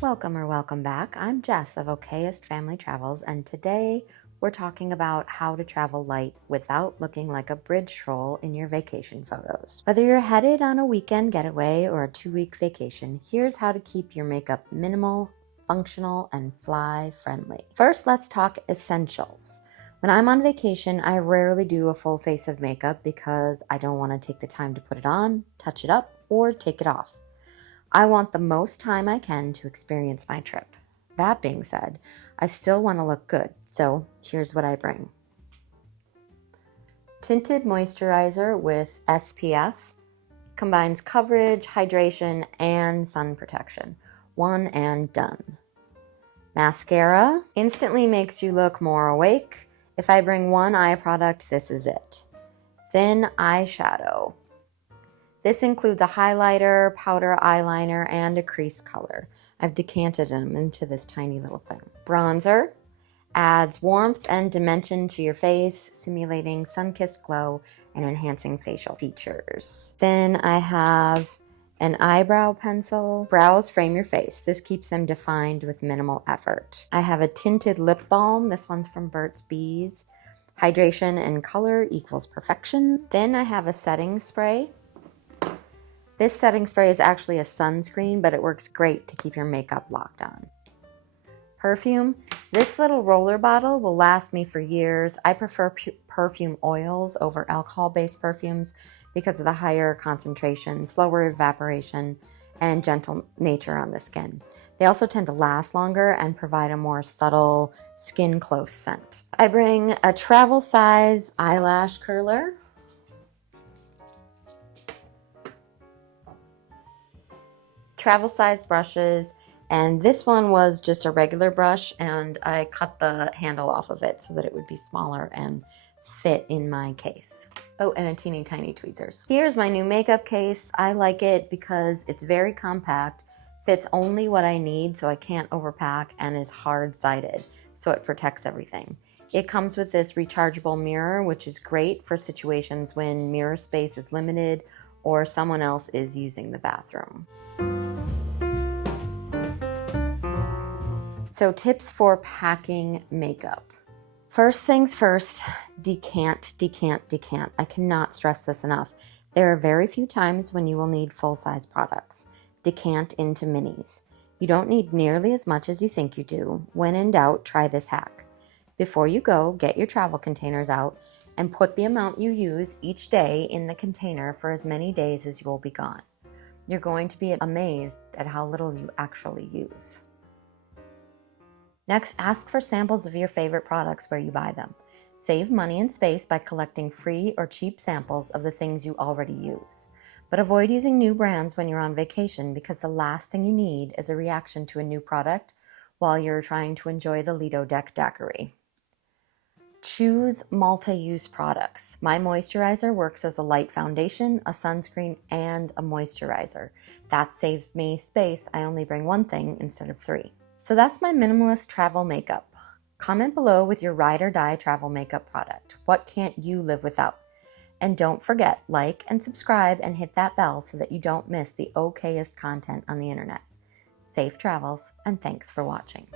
Welcome back. I'm Jess of Okayest Family Travels, and today we're talking about how to travel light without looking like a bridge troll in your vacation photos. Whether you're headed on a weekend getaway or a 2-week vacation, here's how to keep your makeup minimal, functional, and fly friendly. First, let's talk essentials. When I'm on vacation, I rarely do a full face of makeup because I don't want to take the time to put it on, touch it up, or take it off. I want the most time I can to experience my trip. That being said, I still want to look good, so here's what I bring. Tinted moisturizer with SPF combines coverage, hydration, and sun protection. One and done. Mascara instantly makes you look more awake. If I bring one eye product, this is it. Thin eyeshadow. This includes a highlighter, powder eyeliner, and a crease color. I've decanted them into this tiny little thing. Bronzer adds warmth and dimension to your face, simulating sun-kissed glow and enhancing facial features. Then I have an eyebrow pencil. Brows frame your face. This keeps them defined with minimal effort. I have a tinted lip balm. This one's from Burt's Bees. Hydration and color equals perfection. Then I have a setting spray. This setting spray is actually a sunscreen, but it works great to keep your makeup locked on. Perfume. This little roller bottle will last me for years. I prefer perfume oils over alcohol-based perfumes because of the higher concentration, slower evaporation, and gentle nature on the skin. They also tend to last longer and provide a more subtle, skin-close scent. I bring a travel size eyelash curler. Travel size brushes, and this one was just a regular brush, and I cut the handle off of it so that it would be smaller and fit in my case. Oh, and a teeny tiny tweezers. Here's my new makeup case. I like it because it's very compact, fits only what I need so I can't overpack, and is hard-sided so it protects everything. It comes with this rechargeable mirror, which is great for situations when mirror space is limited or someone else is using the bathroom. So tips for packing makeup. First things first, decant. I cannot stress this enough. There are very few times when you will need full-size products. Decant into minis. You don't need nearly as much as you think you do. When in doubt, try this hack. Before you go, get your travel containers out and put the amount you use each day in the container for as many days as you will be gone. You're going to be amazed at how little you actually use. Next, ask for samples of your favorite products where you buy them. Save money and space by collecting free or cheap samples of the things you already use. But avoid using new brands when you're on vacation because the last thing you need is a reaction to a new product while you're trying to enjoy the Lido Deck daiquiri. Choose multi-use products. My moisturizer works as a light foundation, a sunscreen, and a moisturizer. That saves me space. I only bring one thing instead of 3. So that's my minimalist travel makeup. Comment below with your ride or die travel makeup product. What can't you live without? And don't forget, like and subscribe and hit that bell so that you don't miss the okayest content on the internet. Safe travels, and thanks for watching.